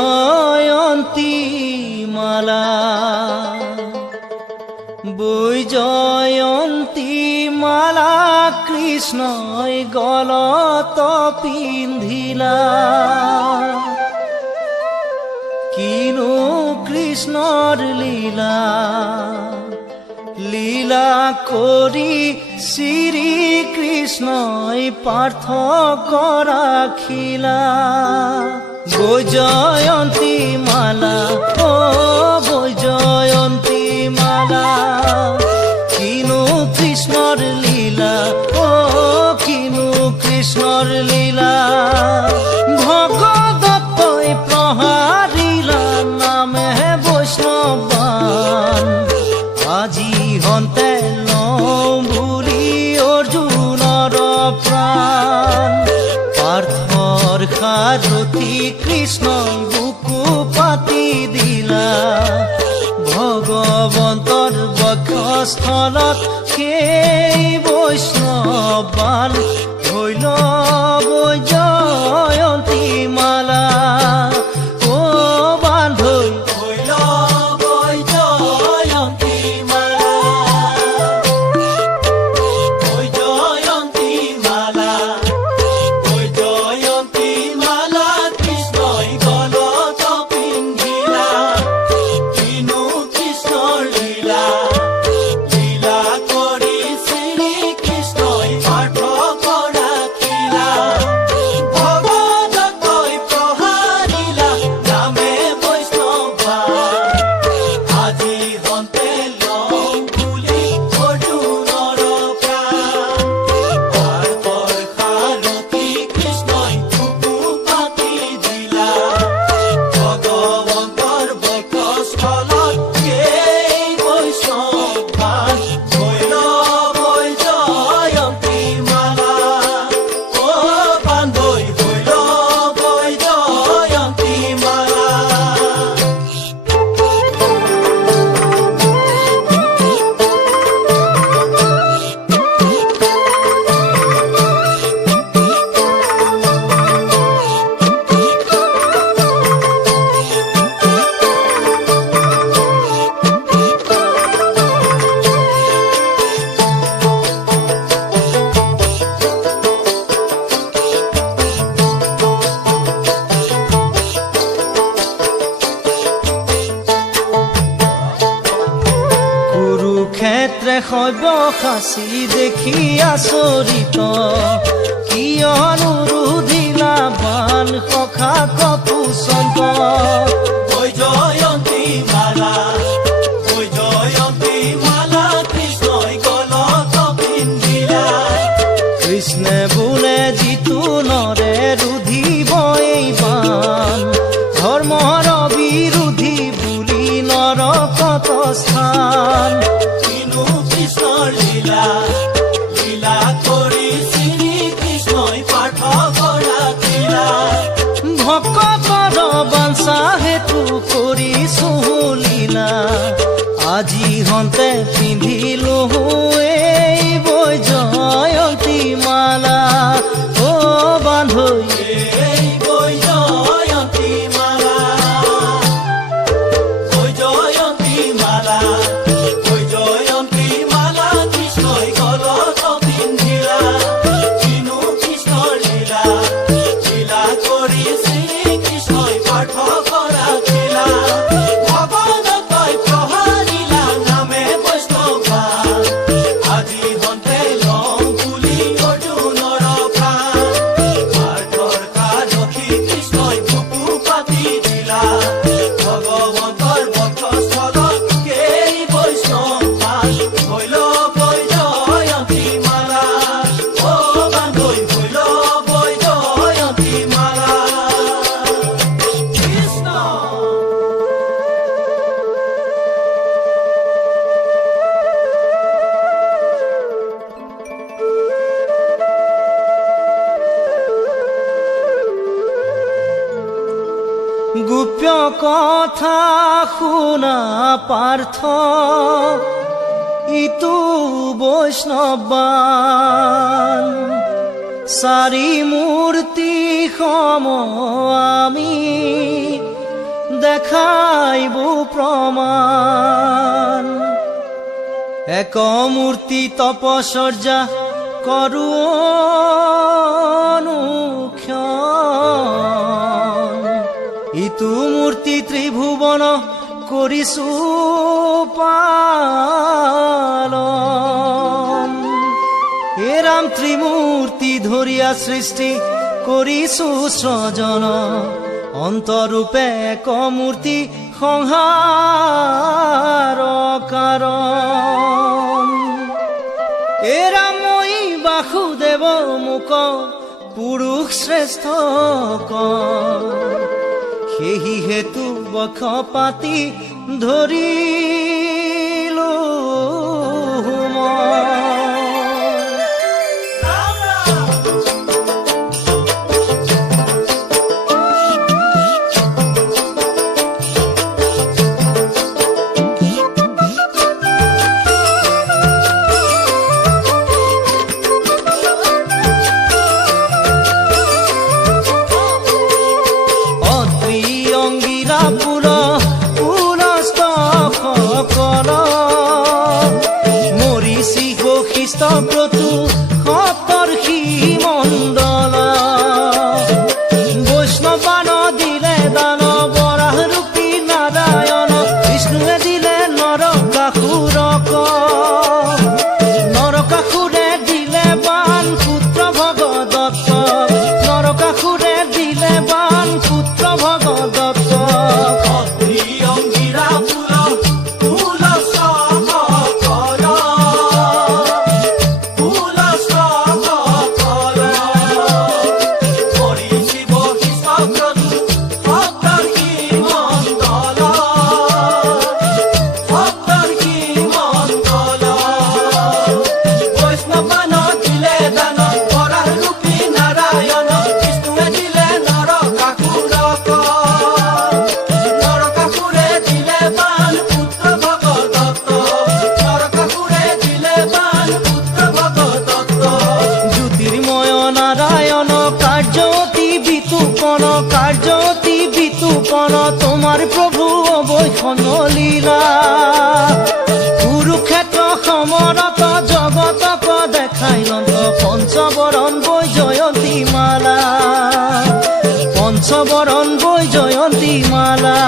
বৈজয়ন্তী মালা বৈজয়ন্তী মালা কৃষ্ণই গলত পিন্ধিলা কিনো কৃষ্ণৰ লীলা লীলা কৰি শ্ৰী কৃষ্ণই পাৰ্থক্য ৰাখিলা বৈজয়ন্তী মালা ও বৈজয়ন্তী মালা কিনো কৃষ্ণৰ লীলা ও কিনো কৃষ্ণৰ লীলা ভগদত্তই প্ৰহাৰিলা নামে বৈষ্ণৱান আজি হন্তে লওঁ বুলি অৰ্জুনৰ প্ৰাণ পাৰ্থৰ সাৰথি কৃষ্ণই বুকু পাতি দিলা ভগৱন্তৰ বক্ষস্থলত সেই বৈষ্ণৱান ধৈল বৈজয়ন্তী মালা ও বান্ধৈ ধৈল বৈজয়ন্তী মালা বৈজয়ন্তী মালা বৈজয়ন্তী মালা কৃষ্ণই গলত পিন্ধিলা কিনো কৃষ্ণৰ লীলা লীলা কৰি শ্ৰী কৃষ্ণই পাৰ্থক্য ৰাখিলা ভগদত্তই প্ৰহাৰিলা নামে বৈষ্ণৱান আজি হন্তে লওঁ বুলি অৰ্জুনৰ প্ৰাণ পাৰ্থৰ সাৰথি কৃষ্ণই বুকু পাতি দিলা ভগৱন্তৰ বক্ষস্থলত সেই বৈষ্ণৱান ধৈল বৈজয়ন্তী মালা ও বান্ধৈ ধৈল বৈজয়ন্তী মালা কুৰুক্ষেত্ৰে সব্যসাচী দেখি আচৰিত কিয়নো ৰুধিলা বাণ সখা কপুচন্ত বৈজয়ন্তী মালা বৈজয়ন্তী মালা কৃষ্ণই গলত পিন্ধিলা কৃষ্ণে বোলে যিটো নৰে ৰুধিব এই বাণ ধৰ্মৰ বিৰোধী বুলি নৰকত স্থান কিনো কৃষ্ণৰ লীলা লীলা কৰি শ্ৰী কৃষ্ণই পাৰ্থক্য ৰাখিলা ভকতৰ বাঞ্ছা হেতু কৰিছো লীলা আজি হন্তে পিন্ধিলো এই বৈজয়ন্তী মালা ও বান্ধৈ এই বৈজয়ন্তী মালা বৈজয়ন্তী মালা বৈজয়ন্তী মালা কৃষ্ণই গলত পিন্ধিলা কিনো কৃষ্ণৰ লীলা লীলা কৰি শ্ৰী কৃষ্ণই পাৰ্থক্য ৰাখিলা ভগদত্তই প্ৰহাৰিলা নামে বৈষ্ণৱান আজি হন্তে লওঁ বুলি অৰ্জুনৰ প্ৰাণ পাৰ্থৰ সাৰথি কৃষ্ণই বুকু পাতি দিলা ভগৱন্তৰ বক্ষস্থলত সেই বৈষ্ণৱান ধৈল বৈজয়ন্তী মালা ও বান্ধৈ ধৈল বৈজয়ন্তী মালা কৃষ্ণ গোপ্য কথা শুনা পাৰ্থ ইটো বৈষ্ণৱান চাৰি মূৰ্তি সম আমি দেখাইব প্ৰমাণ এক মূৰ্তি তপস্যা কৰো অনুক্ষণ ইটো মূৰ্তি ত্ৰিভুৱন কৰিছো পালন হে ৰাম ত্ৰিমূৰ্তি ধৰিয়া সৃষ্টি কৰিছো সৃজন অন্তৰূপে এক মূৰ্তি সংহাৰ কাৰণ হে ৰাম মই বাসুদেৱ মোক পুৰুষ শ্ৰেষ্ঠ সেই হেতু বক্ষ পাতি ধৰিলো মই। প্ৰতু সপ্তৰ্ষি মণ্ডল বৈষ্ণবান দিলে দান বৰাহ ৰূপী নাৰায়ণ বিষ্ণুৱে দিলে নরকাসুরে দিলে বান পুত্র ভগদত্ত নরকাসুরে দিলে বান পুত্র ভগদত্ত কার্যতি বিতুপন তোমার প্রভু অবৈখন লীলা কুরুক্ষেত্র সমরত জগতক দেখাইলন্ত পঞ্চবরণ বৈ জয়ন্তী মালা পঞ্চবরণ বৈ জয়ন্তী মালা